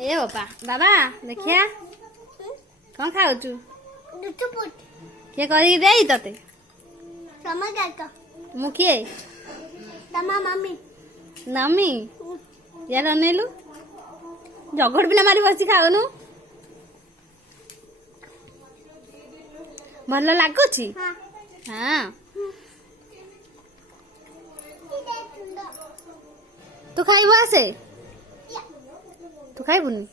ए बाबा बाबा देखिया कौन खाऊ किए करी दे तते मु किए मम्मी नमी यार अनेलु जगड़ पिला मारी बसी खाऊनु भल लागुची हाँ तू खाइबु आसे तू खाइबुनी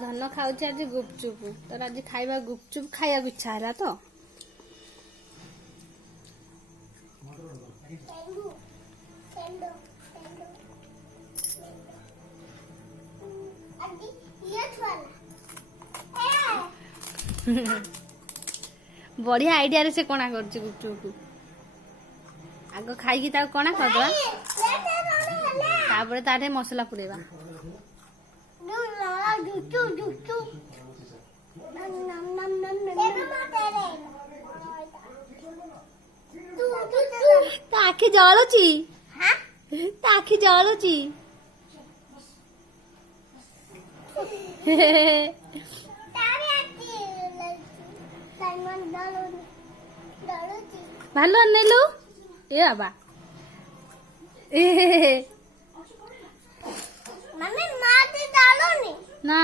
धन खाऊची आज गुपचुप तर आज खाइबा गुपचुप खाइबा इच्छा है तो बढ़िया आइडिया रे से कोना करछि गुपचुप आगो खाई की ता कोना कर दवा तापरे ताटे मसला पुरेबा आखि जळुची आखि जळुची ভালো আনলু এ বাবা मम्मी मार दे डालो नहीं না